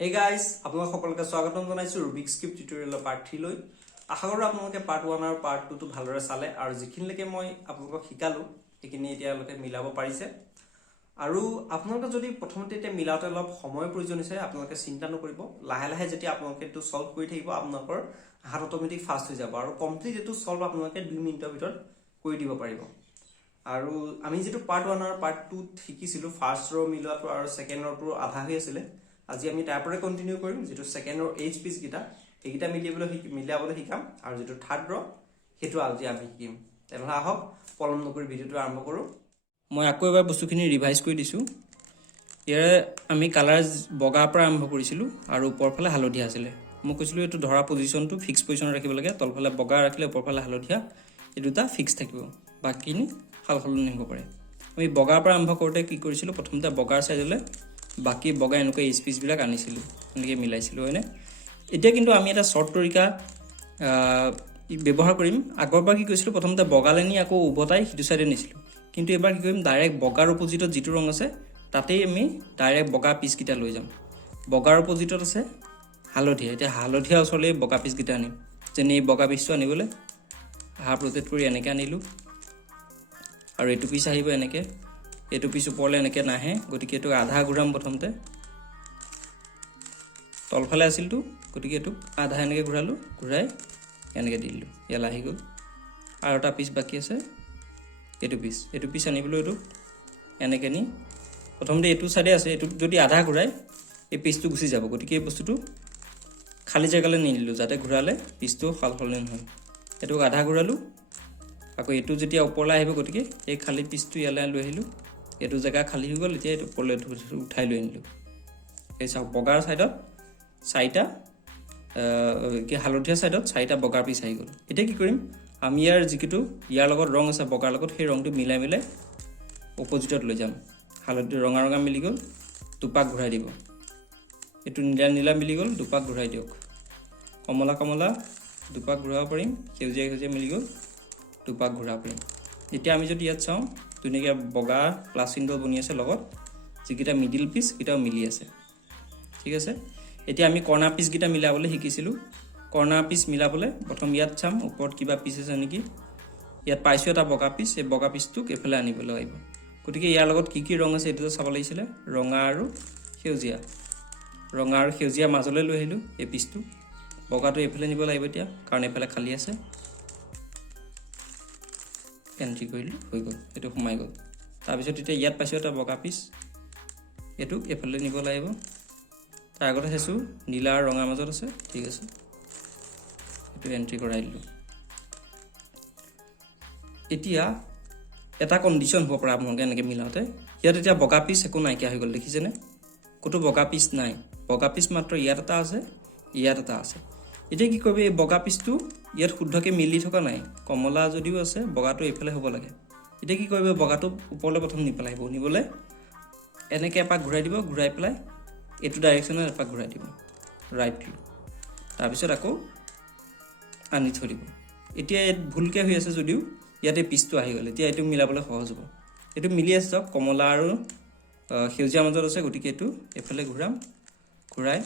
Hey guys, আপোনালোক সকলোকে স্বাগতম জনাইছো Rubik's Cube টিউটোৰিয়েলৰ পাৰ্ট 3 লৈ। আশা কৰোঁ আপোনালোকে পাৰ্ট 1 আৰু পাৰ্ট 2 টো ভালদৰে চালে আৰু যিখিনিলৈকে মই আপোনালোকক শিকালো সেইখিনি এতিয়ালৈকে মিলাব পাৰিছে। আৰু আপোনালোকে যদি প্ৰথমতে এটা মিলাওতে অলপ সময়ৰ প্ৰয়োজন হৈছে আপোনালোকে চিন্তা নকৰিব। লাহে লাহে যেতিয়া আপোনালোকে এটো সলভ কৰি থাকিব আপোনালোকৰ হাত অটোমেটিক ফাষ্ট হৈ যাব আৰু কমপ্লিট এটো সলভ আপোনালোকে 2 মিনিটৰ ভিতৰত কৰি দিব পাৰিব। আৰু আমি যেটো পাৰ্ট 1 আৰু পাৰ্ট 2 শিকিছিলো ফাৰ্স্ট ৰ মিলোৱাটো আৰু সেকেন্ড ৰটো আধা হৈ আছিল। আজি আমি তাৰ পৰা কন্টিনিউ কৰিম যেটো সেকেন্ড ৰ এইচ পিস গিটা এইগিটা মিলাবলৈ শিকাম আৰু যেটো থাৰ্ড ৰ হেতু আজি আমি শিকিম। তেনেহলে আহক পলম নকৰি ভিডিওটো আৰম্ভ কৰো। মই আকৌ এবাৰ বস্তুখিনি ৰিভাইজ কৰি দিছো। ইয়াৰে আমি কালাৰ বগাৰ পৰা আৰম্ভ কৰিছিলো আৰু ওপৰফালে হালধীয়া আছিল। মই কৈছিলো এটো ধৰা পজিশনটো ফিক্স পজিশনত ৰাখিব লাগে, তলফালে বগা ৰাখিলে ওপৰফালে হালধীয়া এই দুটা ফিক্স থাকিব, বাকিনি হালহলনি হ'ব পাৰে। আমি বগাৰ পৰা আৰম্ভ কৰোতে কি কৰিছিলো প্ৰথমতে বগাৰ সাইডলে বাকি বগা এনেকৈ এইচ পিস বিলাক আনিছিলো এনেকৈ মিলাইছিলো হয়নে। এতিয়া কিন্তু আমি এটা শৰ্ট তৰিকা ব্যৱহাৰ কৰিম। আগৰবাৰ কি কৰিছিলো প্ৰথমতে বগালেনি আকৌ উভতাই হিটো সাইডে নিছিলো, কিন্তু এবাৰ কি কৰিম ডাইৰেক্ট বগাৰ অপজিটত যেটো ৰং আছে তাতেই আমি ডাইৰেক্ট বগা পিস কিটা লৈ যাম। বগাৰ অপজিটত আছে হালধীয়া, এতিয়া হালধীয়া ওচৰলৈ বগা পিস কিটা আনিম। যেনে এই বগা পিসটো আনিবলৈ হাফ ৰোটেট কৰি এনেকৈ আনিলো আৰু এটো পিস আহিব এনেকৈ, এটো পিস ওপৰলৈ এনেকৈ নাহে, গতিকে এটো আধা ঘূৰাম প্ৰথমতে। তলফালে আছিলটো গতিকে এটো আধা এনেকৈ ঘূৰালো, ঘূৰাই এনেকৈ দিলো, ইয়ালা আহি গ'ল। আৰু এটা পিস বাকি আছে এটো পিস আনিবলৈ এটো এনেকৈ নি প্ৰথমতে এটো সাইডে আছে, এটো যদি আধা ঘূৰাই এই পিসটো গুচি যাব, গতিকে এই বস্তুটো খালি জায়গালৈ নিদিলো যাতে ঘূৰালে পিসটো হলহলনি হয়। এটো আধা ঘূৰালো, আকৌ এটো যেতিয়া ওপৰলৈ আহিব গতিকে এই খালি পিসটো ইয়ালৈ লৈ আহিলো, এটো জায়গা খালি হৈ গ'ল। এতিয়া এটো ওপৰলৈ উঠাই লৈ আনিলো। এই চাওক বগাৰ সাইডত চাৰিটা কি হালধীয়া সাইডত চাৰিটা বগাৰ পিস আহি গ'ল। এতিয়া কি কৰিম আমি ইয়াৰ যিকিটো ইয়াৰ লগত ৰং আছে বগাৰ লগত সেই ৰংটো মিলাই মিলাই অপজিটত লৈ যাম। হালধীয়া ৰঙা ৰঙা মিলি গ'ল, দুপাক ঘূৰাই দিব। এটো নীলা নীলা মিলি গ'ল, দুপাক ঘূৰাই দিয়ক। কমলা কমলা দুপাক ঘূৰাব পাৰিম, সেউজীয়া সেউজীয়া মিলি গ'ল, দুপাক ঘূৰাব পাৰিম। এতিয়া আমি যদি ইয়াত চাওঁ ধুনীয়াকৈ বগা প্লাস চিম্বল বনি আছে, লগত যিকিটা মিডিল পিস কিটাও মিলি আছে, ঠিক আছে। এতিয়া আমি কৰ্নাৰ পিস কিটা মিলাবলৈ শিকিছিলো। কৰ্নাৰ পিস মিলাবলৈ প্ৰথম ইয়াত চাম ওপৰত কিবা পিস আছে নেকি। ইয়াত পাইছো এটা বগা পিস, এই বগা পিসটোক এফালে আনিবলৈ লাগিব। গতিকে ইয়াৰ লগত কি ৰং আছে এটো চাব লাগিছিল, ৰঙা আৰু সেউজীয়া। ৰঙা আৰু সেউজীয়া মাজলৈ লৈ আহিলো এই পিসটো, বগাটো এফালে নিব লাগিব এতিয়া কাৰণ এফালে খালি আছে। এন্ট্ৰি কৰিলো, হৈ গ'ল, এটো সোমাই গ'ল। তাৰপিছত এতিয়া ইয়াত পাইছো এটা বগা পিস, এটো এফালে নিব লাগিব। তাৰ আগতে হেছু নীলা আৰু ৰঙাৰ মাজত আছে, ঠিক আছে, এটো এন্ট্ৰি কৰাই দিলো। এতিয়া এটা কন্ডিশন হ'ব পাৰে আপোনালোকে এনেকৈ মিলাওতে, ইয়াত এতিয়া বগা পিস একো নাইকিয়া হৈ গ'ল, দেখিছেনে ক'তো বগা পিস নাই। বগা পিস মাত্ৰ ইয়াত এটা আছে, ইয়াত এটা আছে। এতিয়া কি কৰিব এই বগা পিসটো ইয়াত শুদ্ধকৈ মিলি থকা নাই, কমলা যদিও আছে বগাটো এইফালে হ'ব লাগে। এতিয়া কি কৰিব বগাটো ওপৰলৈ প্ৰথম নি পেলাই নিবলৈ এনেকৈ এপাক ঘূৰাই দিব, ঘূৰাই পেলাই এটো ডাইৰেকশ্যনত এপাক ঘূৰাই দিব ৰাইট, তাৰপিছত আকৌ আনি থৈ দিব। এতিয়া ইয়াত ভুলকৈ হৈ আছে যদিও ইয়াতে পিসটো আহি গ'ল, এতিয়া এটো মিলাবলৈ সহজ হ'ব। এটো মিলি আছে চাওক কমলা আৰু সেউজীয়া মাজত আছে, গতিকে এটো এফালে ঘূৰাম, ঘূৰাই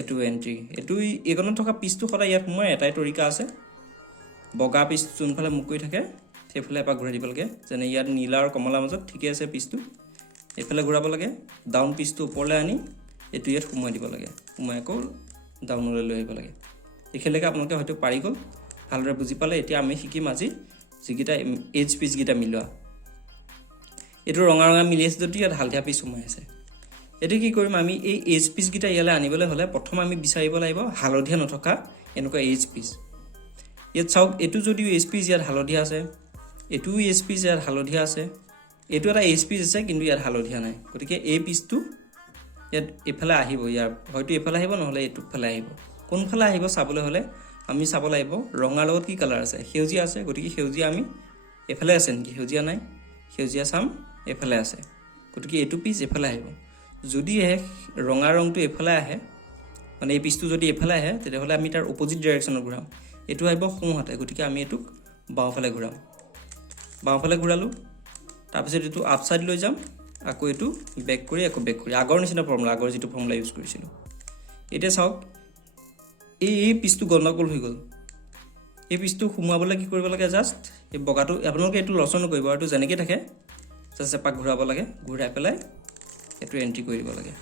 এটো এন্ট্ৰি। এটো এইকণত থকা পিসটো সদায় ইয়াত সোমাই এটাই তৰিকা আছে, বগা পিস যোনফালে মুখ কৰি থাকে সেইফালে এপাক ঘূৰাই দিব লাগে। যেনে ইয়াত নীলা আৰু কমলা মাজত ঠিকে আছে পিসটো, এইফালে ঘূৰাব লাগে, ডাউন পিসটো ওপৰলৈ আনি এটো ইয়াত সোমাই দিব লাগে, সোমাই আকৌ ডাউনলৈ লৈ আহিব লাগে। এইখিনিলৈকে আপোনালোকে হয়তো পাৰি গ'ল, ভালদৰে বুজি পালে। এতিয়া আমি শিকিম আজি যিকিটা এইচ পিস কিটা মিলোৱা। এটো ৰঙা ৰঙা মিলি আছে যদি ইয়াত হালধীয়া পিস সোমাই আছে। এতিয়া কি কৰিম আমি এই এইচ পিস কিটা ইয়ালৈ আনিবলৈ হ'লে প্ৰথম আমি বিচাৰিব লাগিব হালধীয়া নথকা এনেকুৱা এইচ পিস। ইয়াত চাওক এটো যদিও এইচ পিস ইয়াত হালধীয়া আছে, এটো এইচ পিস ইয়াত হালধীয়া আছে, এটো এটা এইচ পিস আছে কিন্তু ইয়াত হালধীয়া নাই, গতিকে এই পিসটো ইয়াত এফালে আহিব, ইয়াৰ হয়তো এফালে আহিব নহ'লে এইটো ফালে আহিব। কোনফালে আহিব চাবলৈ হ'লে আমি চাব লাগিব ৰঙাৰ লগত কি কালাৰ আছে, সেউজীয়া আছে, গতিকে সেউজীয়া আমি এফালে আছে নেকি, সেউজীয়া নাই, সেউজীয়া চাম এফালে আছে, গতিকে এইটো পিস এফালে আহিব। যদি ৰঙা ৰংটো এফালে আহে মানে এই পিসটো যদি এফালে আহে তেতিয়াহ'লে আমি তাৰ অপজিট ডাইৰেকশ্যনত ঘূৰাম। এইটো আহিব সোঁহাতে, গতিকে আমি এটোক বাওঁফালে ঘূৰাম, বাওঁফালে ঘূৰালো। তাৰপিছত এইটো আপ চাইড লৈ যাম আকৌ এইটো বেক কৰি আগৰ নিচিনা ফৰ্মুলা আগৰ যিটো ফৰ্মুলা ইউজ কৰিছিলোঁ এতিয়া চাওক এই পিচটো গণ্ডগোল হৈ গ'ল এই পিচটো সোমাবলৈ কি কৰিব লাগে জাষ্ট এই বগাটো আপোনালোকে এইটো লছ নকৰিব আৰু যেনেকৈ থাকে জাষ্ট এপাক ঘূৰাব লাগে ঘূৰাই পেলাই এইটো এণ্ট্ৰি কৰি দিব লাগে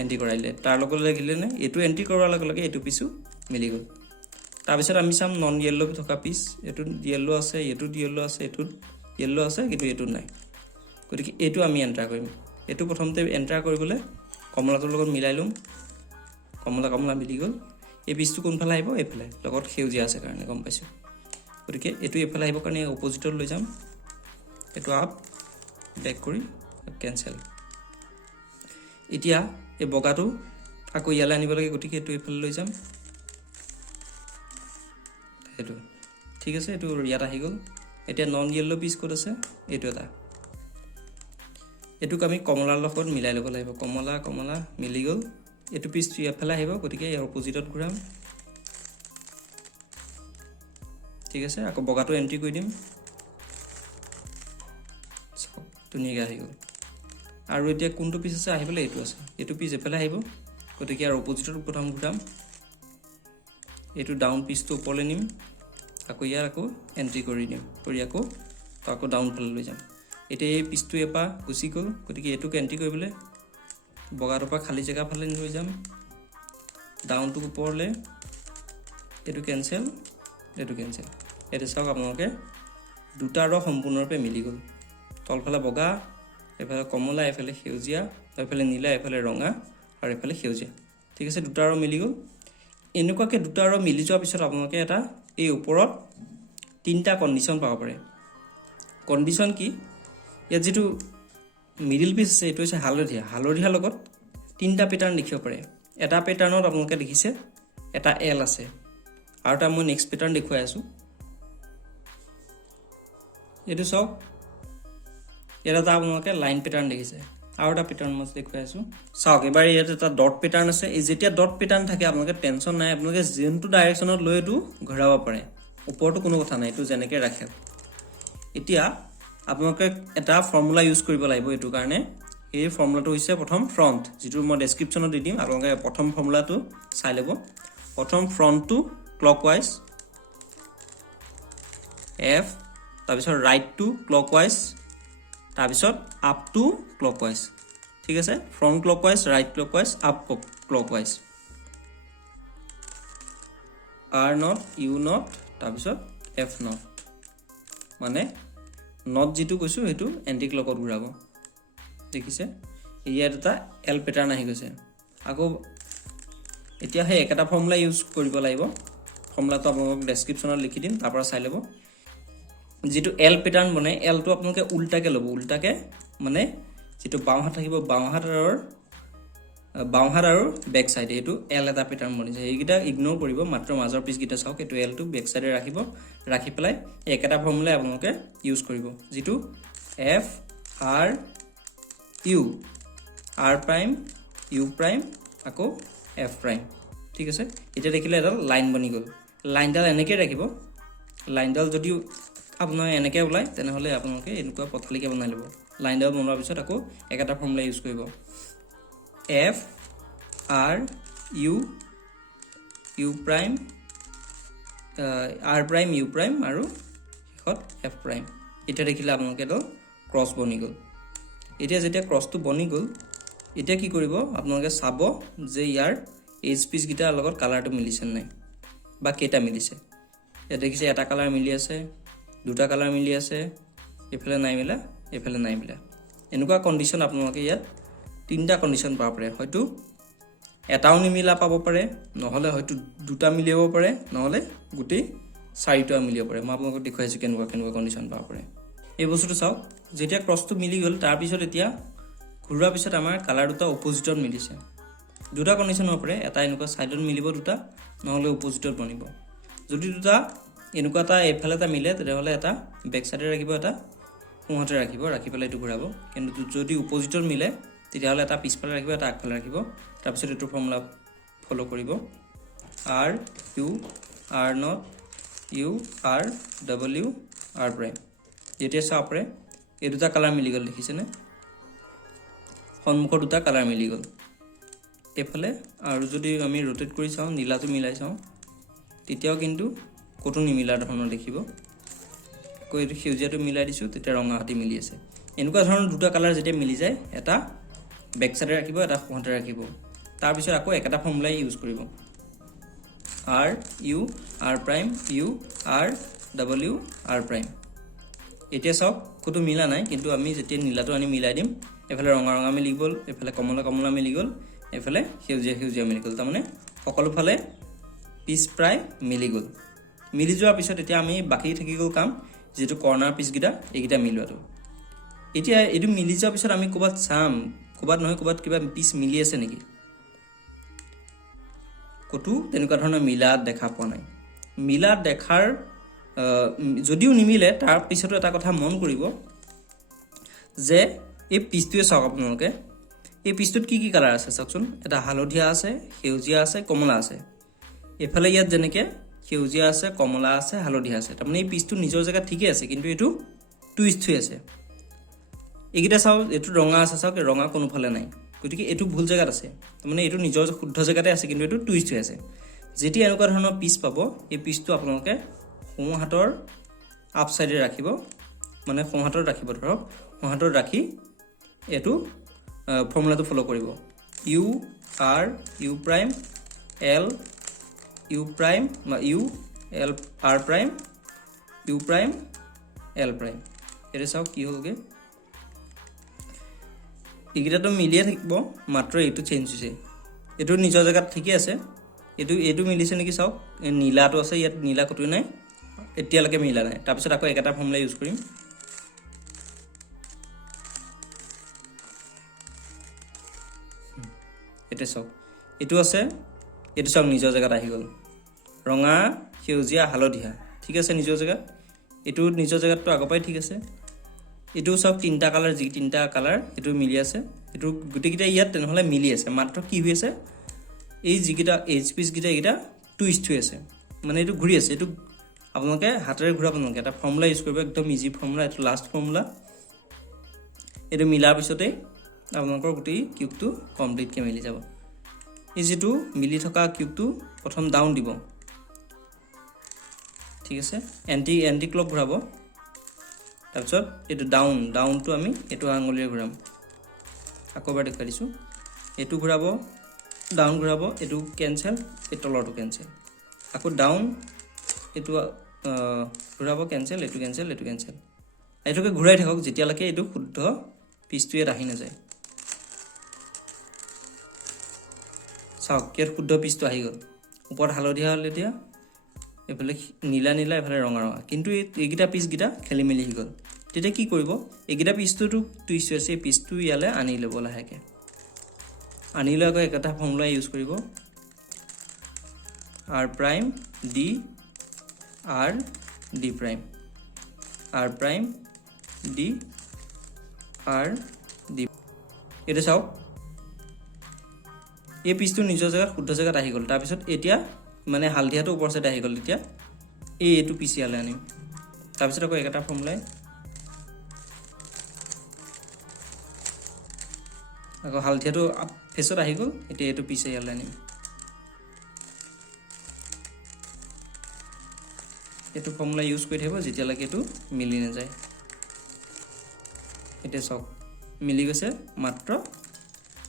এণ্ট্ৰি কৰাইলে তাৰ লগত লাগিলে নে এইটো এণ্ট্ৰি কৰাৰ লগে লগে এইটো পিচো মিলি গ'ল তাৰপিছত আমি চাম নন য়েল্লো থকা পিচ এইটো য়েল্লো আছে এইটোত য়েল্লো আছে এইটোত য়েল্লো আছে কিন্তু এইটোত নাই গতিকে এইটো আমি এণ্টাৰ কৰিম এইটো প্ৰথমতে এণ্টাৰ কৰিবলৈ কমলাটোৰ লগত মিলাই ল'ম কমলা মিলি গ'ল এই পিচটো কোনফালে আহিব এইফালে লগত সেউজীয়া আছে কাৰণে গম পাইছোঁ গতিকে এইটো এইফালে আহিবৰ কাৰণে অপজিটত লৈ যাম এইটো আপ বেক কৰি কেঞ্চেল এতিয়া এই বগাটো আকৌ ইয়ালৈ আনিব লাগে গতিকে এইটো এইফালে লৈ যাম এইটো ঠিক আছে এইটো ইয়াত আহি গ'ল এতিয়া নন য়েল্লো পিচ ক'ত আছে এইটো এটা এইটোক আমি কমলাৰ লগত মিলাই ল'ব লাগিব কমলা মিলি গ'ল এইটো পিচটো ইয়াৰফালে আহিব গতিকে ইয়াৰ অপজিটত ঘূৰাম ঠিক আছে আকৌ বগাটো এণ্ট্ৰি কৰি দিম ধুনীয়াকৈ আহি গ'ল আৰু এতিয়া কোনটো পিচ আছে আহিবলৈ এইটো আছে এইটো পিচ এফালে আহিব গতিকে ইয়াৰ অপজিটত প্ৰথম ঘূৰাম এইটো ডাউন পিচটো ওপৰলৈ নিম আকৌ ইয়াৰ আকৌ এণ্ট্ৰি কৰি দিম কৰি আকৌ ডাউন ফালে লৈ যাম এতিয়া এই পিচটো এপা গুচি গ'ল গতিকে এইটোক এণ্ট্ৰি কৰিবলৈ বগাটোৰ পৰা খালী জেগা ফালে লৈ যাম ডাউনটো ওপৰলৈ এইটো কেঞ্চেল এইটো চাওক আপোনালোকে দুটা ৰ সম্পূৰ্ণৰূপে মিলি গ'ল তলফালে বগা এফালে কমলা এফালে সেউজীয়া এফালে নীলা এফালে ৰঙা আৰু এফালে সেউজীয়া ঠিক আছে দুটা ৰ মিলি গ'ল এনেকুৱাকৈ দুটা ৰ মিলি যোৱাৰ পিছত আপোনালোকে এটা এই ওপৰত তিনিটা কণ্ডিশ্যন পাব পাৰে কণ্ডিশ্যন কি ইয়াত যিটো মিডিল পিচ আছে এইটো হৈছে হালধীয়া লগত তিনিটা পেটাৰ্ণ দেখিব পাৰে এটা পেটাৰ্ণত আপোনালোকে দেখিছে এটা এল আছে আৰু এটা মই নেক্সট পেটাৰ্ণ দেখুৱাই আছোঁ এইটো চাওক ইয়াত এটা আপোনালোকে লাইন পেটাৰ্ণ দেখিছে আৰু এটা পেটাৰ্ণ মই দেখুৱাই আছোঁ চাওক এবাৰ ইয়াত এটা ডট পেটাৰ্ণ আছে এই যেতিয়া ডট পেটাৰ্ণ থাকে আপোনালোকে টেনশ্যন নাই আপোনালোকে যোনটো ডাইৰেকশ্যনত লৈ এইটো ঘূৰাব পাৰে ওপৰতো কোনো কথা নাই এইটো যেনেকৈ ৰাখে এতিয়া আপোনালোকে এটা ফৰ্মুলা ইউজ কৰিব লাগিব এইটো কাৰণে এই ফৰ্মুলাটো হৈছে প্ৰথম ফ্ৰণ্ট যিটো মই ডেছক্ৰিপশ্যনত দি দিম আপোনালোকে প্ৰথম ফৰ্মুলাটো চাই ল'ব প্ৰথম ফ্ৰণ্টটো ক্লকৱাইজ এফ তাৰপিছত ৰাইটটো ক্লকৱাইজ তাৰপিছত আপটো ক্লকৱাইজ ঠিক আছে front clockwise right clockwise up clockwise R not U not তাৰপিছত এফ নট মানে নট যিটো কৈছোঁ সেইটো এণ্টি ক্লকত ঘূৰাব দেখিছে ইয়াত এটা এল পেটাৰ্ণ আহি গৈছে আকৌ এতিয়া সেই একেটা ফৰ্মুলা ইউজ কৰিব লাগিব ফৰ্মুলাটো আপোনালোকক ডেছক্ৰিপশ্যনত লিখি দিম তাৰ পৰা চাই ল'ব যিটো এল পেটাৰ্ণ বনে এলটো আপোনালোকে উল্টাকৈ ল'ব উল্টাকৈ মানে যিটো বাওঁহাত থাকিব বাওঁহাত আৰু বেক চাইডে এইটো এল এটা পেটাৰ্ণ বনিছে এইকেইটা ইগন'ৰ কৰিব মাত্ৰ মাজৰ পিচকেইটা চাওক এইটো এলটো বেক চাইডে ৰাখি পেলাই এই একেটা ফৰ্মুলাই আপোনালোকে ইউজ কৰিব যিটো F R U R prime U prime আকৌ এফ প্ৰাইম ঠিক আছে এতিয়া দেখিলে এডাল লাইন বনি গ'ল লাইনডাল এনেকৈ ৰাখিব লাইনডাল যদিও আপোনাৰ এনেকৈ ওলায় তেনেহ'লে আপোনালোকে এনেকুৱা পথালিকৈ বনাই ল'ব লাইনডাল বনোৱাৰ পিছত আকৌ একেটা ফৰ্মুলা ইউজ কৰিব F R U prime R prime U prime আৰু শেষত এফ প্ৰাইম এতিয়া দেখিলে আপোনালোকে এডাল ক্ৰছ বনি গ'ল এতিয়া যেতিয়া ক্ৰছটো বনি গ'ল এতিয়া কি কৰিব আপোনালোকে চাব যে ইয়াৰ এইচ পিচকেইটাৰ লগত কালাৰটো মিলিছে নাই বা কেইটা মিলিছে ইয়াত দেখিছে এটা কালাৰ মিলি আছে দুটা কালাৰ মিলি আছে এইফালে নাই মিলা এনেকুৱা কণ্ডিশ্যন আপোনালোকে ইয়াত তিনিটা কণ্ডিশ্যন পাব পাৰে হয়তো এটাও নিমিলা পাব পাৰে নহ'লে হয়তো দুটা মিলিব পাৰে নহ'লে গোটেই চাৰিটা মিলিব পাৰে মই আপোনালোকক দেখুৱাইছোঁ কেনেকুৱা কণ্ডিশ্যন পাব পাৰে এই বস্তুটো চাওক যেতিয়া ক্ৰছটো মিলি গ'ল তাৰপিছত এতিয়া ঘূৰোৱাৰ পিছত আমাৰ কালাৰ দুটা অপজিটত মিলিছে দুটা কণ্ডিশ্যন হ'ব পাৰে এটা এনেকুৱা ছাইডত মিলিব দুটা নহ'লে অপজিটত বনিব যদি দুটা এনেকুৱা এটা এইফালে এটা মিলে তেতিয়াহ'লে এটা বেক চাইডে ৰাখিব এটা সোঁহাতে ৰাখি পেলাই এইটো ঘূৰাব কিন্তু যদি অপজিটত মিলে তেতিয়াহ'লে এটা পিছফালে ৰাখিব এটা আগফালে ৰাখিব তাৰপিছত এইটো ফৰ্মুলা ফ'ল' কৰিব R U R not U R W R prime যেতিয়া চাওঁ পাৰে এই দুটা কালাৰ মিলি গ'ল দেখিছেনে সন্মুখৰ দুটা কালাৰ মিলি গ'ল এফালে আৰু যদি আমি ৰোটেট কৰি চাওঁ নীলাটো মিলাই চাওঁ তেতিয়াও কিন্তু কতো নিমিলা ধৰণৰ দেখিব আকৌ এইটো সেউজীয়াটো মিলাই দিছোঁ তেতিয়া ৰঙা হাতি মিলি আছে এনেকুৱা ধৰণৰ দুটা কালাৰ যেতিয়া মিলি যায় এটা বেক সাইডে ৰাখিব এটা ফ্ৰণ্টে ৰাখিব তাৰ পিছত আকৌ একেটা ফৰ্মুলাই ইউজ কৰিব r u r prime u r w r prime এতিয়া সব কতো মিলা নাই কিন্তু আমি যেতিয়া নীলাটো আনি মিলাই দিম এফালে ৰঙা ৰঙা মিলি গ'ল এফালে কমলা কমলা মিলি গ'ল এফালে সেউজীয়া সেউজীয়া মিলি গ'ল তাৰমানে সকলো ফালে পিস প্ৰায় মিলি গ'ল মিলি যোৱাৰ পিছত এতিয়া আমি বাকি থাকি গ'ল কাম যেটো কৰ্নাৰ পিস গিটা এইগিটা মিলোৱাটো এতিয়া এটো মিলি যোৱাৰ পিছত আমি কোবাত চাম কোবাত নহয় কোবাত কিবা পিস মিলি আছে নেকি কতো তেনেকুৱা ধৰণৰ মিলা দেখা পোৱা নাই মিলা দেখাৰ যদিও নিমিলে তাৰ পিছতো এটা কথা মন কৰিব যে এই পিসটোৱে চাওক আপোনালোকে এই পিসটোত কি কি কালাৰ আছে চাওকচোন এটা হালধীয়া আছে সেউজীয়া আছে কমলা আছে এফালে ইয়াত যেনেকে সেউজীয়া আছে কমলা আছে হালধীয়া আছে তাৰমানে এই পিসটো নিজৰ জায়গা ঠিকে আছে কিন্তু এটো টুইষ্ট হৈ আছে এগিটা চাও এটো ৰঙা আছে চাওক ৰঙা কোনো ফালে নাই গতিকে এটো ভুল জায়গাত আছে তাৰমানে এটো নিজৰ শুদ্ধ জায়গাতে আছে কিন্তু এটো টুইষ্ট হৈ আছে যেতি এনেকুৱা ধৰণৰ পিস পাব এই পিসটো আপোনালোকে সোঁ হাতৰ আপ সাইডে ৰাখিব মানে সোঁ হাতৰ ৰাখিব ধৰক সোঁ হাতৰ ৰাখি এটো ফৰ্মুলাটো ফলো কৰিব u r u prime l u prime u l r prime u prime l prime এৰে চাও কি হ'লগে এগিটা তো মিলিয়ে থাকিব মাত্ৰ এটো চেঞ্জ হৈছে এটো নিজৰ জায়গাত ঠিকই আছে এটো মিলিছে নেকি চাওক নীলাটো আছে ইয়াত নীলা কটো নাই এতিয়ালৈকে মিলা নাই তাৰ পিছত আকৌ একেটা ফৰ্মুলা ইউজ কৰিম এতে চাওক এটো আছে এটো চাওক নিজৰ জায়গাত আহি গ'ল ৰঙা সেউজীয়া হালধীয়া ঠিক আছে নিজৰ জায়গাত এটো নিজৰ জায়গাত তো আগপাই ঠিক আছে এটো সব তিনটা কালাৰ যি তিনটা কালাৰ এটো মিলি আছে এটো গুটিকিটা ইয়াত তেনেহলে মিলি আছে মাত্ৰ কি হৈ আছে এই যিকিটা এইচ পিস গিটা এটা টুইষ্ট হৈ আছে মানে এটো ঘূৰি আছে এটো আপোনালোকে হাতেৰে ঘূৰাব নালাগে এটা ফৰ্মুলা ইউজ কৰিব একদম ইজি ফৰ্মুলা এটো লাষ্ট ফৰ্মুলা এটো মিলাৰ পিছতে আপোনালোকৰ গুটি কিউবটো কমপ্লিট কে মিলি যাব এই যেটো মিলি থকা কিউবটো প্ৰথম ডাউন দিব ঠিক আছে এন্টি ক্লক ঘূৰাব তাৰপিছত এটো ডাউনটো আমি এটো আঙুলিৰে ঘূৰাম আকবাৰ দেখাই দিছো এটো ঘূৰাব ডাউন ঘূৰাব এটো কেনসেল এই তলৰটো কেনসেল আকৌ ডাউন এটো ঘূৰাব কেনসেল এটো কেনসেল এটো কেনসেল এটোকে ঘূৰাই থাকক যেতিয়ালৈকে এটো শুদ্ধ পিসটোৱে ৰাহি না যায় চাওক কেৰ শুদ্ধ পিসটো আহি গ'ল ওপৰত হালধীয়া হালধীয়া এফালে নীলা নীলা এফালে ৰঙা ৰঙা কিন্তু এইগিটা পিস গিটা খেলি মেলি হৈ গ'ল তেতিয়া কি কৰিব এইগিটা পিসটো টুইষ্ট হৈছে পিসটো ইয়ালে আনি ল'ব লাহেকে আনি লৈ আকৌ একটা ফৰ্মুলা ইউজ কৰিব r prime d r d prime r prime d r d এটা চাওক এই পিসটো নিজৰ জায়গা শুদ্ধ জায়গাত আহি গ'ল তাৰ পিছত এতিয়া মানে হালধিয়াটো ওপৰ সাইডে আহি গ'ল তেতিয়া এটো পিসিয়ালে আনিম তাৰ পিছত আকৌ একটা ফৰ্মুলা আকৌ হালধিয়াটো ফেছত আহি গ'ল এতিয়া এটো পিসিয়ালে আনিম এটো ফৰ্মুলা ইউজ কৰি থাকিব যেতিয়ালৈকে এটো মিলি না যায় এটা সব মিলি গৈছে মাত্ৰ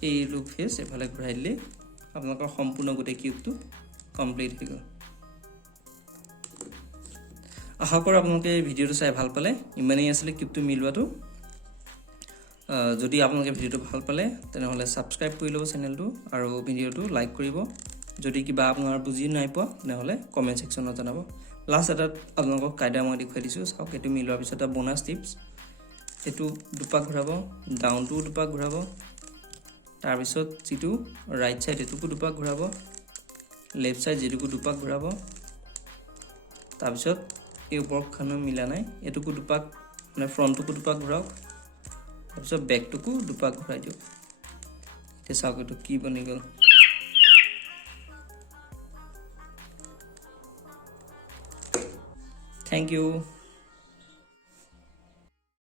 এই লুক ফেস এফালে ঘূৰাই দিলে আপোনালোকৰ সম্পূৰ্ণ গোটেই কিউবটো কমপ্লিট হৈ গ'ল আশা কৰো আপোনালোকে এই ভিডিওটো চাই ভাল পালে ইমানেই আছিল কিউবটো মিলোৱাটো যদি আপোনালোকে ভিডিওটো ভাল পালে তেনেহলে সাবস্ক্ৰাইব কৰি লব চেনেলটো আৰু ভিডিওটো লাইক কৰিব যদি কিবা আপোনাৰ বুজি নাই পোৱা তেনেহলে কমেন্ট সেকশনত জনাব লাষ্ট এটা আপোনালোকক কাইদা মই দেখুৱাই দিছো চাওক এটো মিলোৱাৰ পিছত এটা বোনাস টিপস এটো দুপাক ঘূৰাব ডাউনটো দুপাক ঘূৰাব তাৰ পিছত যেটো ৰাইট সাইড এটুকু দুপাক ঘূৰাব লেফট সাইড যেটুকু দুপাক ঘূৰাব তাৰ পিছত এই ওপৰখানো মিলা নাই এটুকু দুপাক মানে ফ্ৰন্টটুকু দুপাক ঘূৰাওক তাৰ পিছত ব্যাকটুকু দুপাক ঘূৰাই দিও এতিয়া চাওক এটো কি বনি গ'ল থ্যাংক ইউ